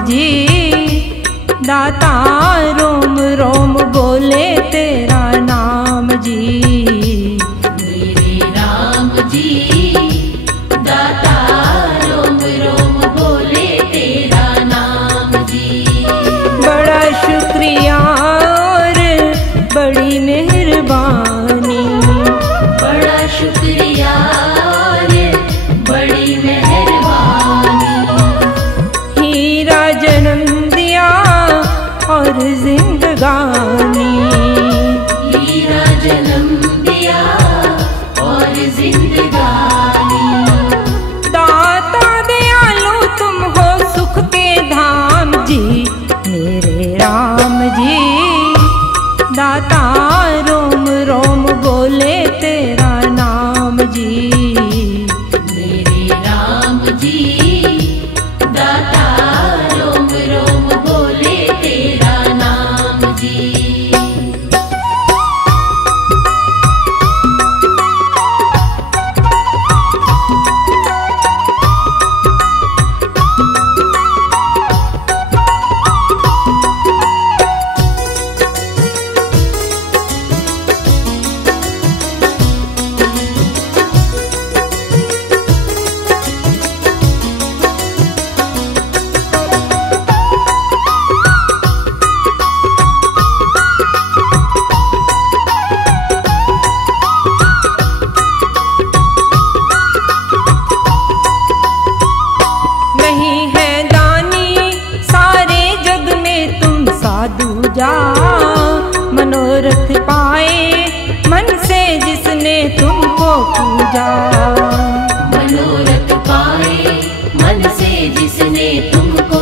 जी, दाता रोम रोम बोले तेरा नाम जी। मेरे राम जी, दाता रोम रोम बोले तेरा नाम जी। बड़ा शुक्रिया और बड़ी मेहरबानी, बड़ा शुक्रिया और बड़ी मेहरबानी। हीरा जन्म दिया और जिंदगानी, हीरा जन्म दिया और जिंदगानी। दाता दयालु तुम हो सुख के धाम जी, मेरे राम जी, दाता रोम रोम बोले तेरा नाम जी। मेरे राम जी, दाता रोम रोम बोले तेरा नाम जी। नहीं है दानी सारे जग में तुम साधु जा, मनोरथ पाए मन से जिसने तुमको पूजा। मनोरथ पाए मन से जिसने तुमको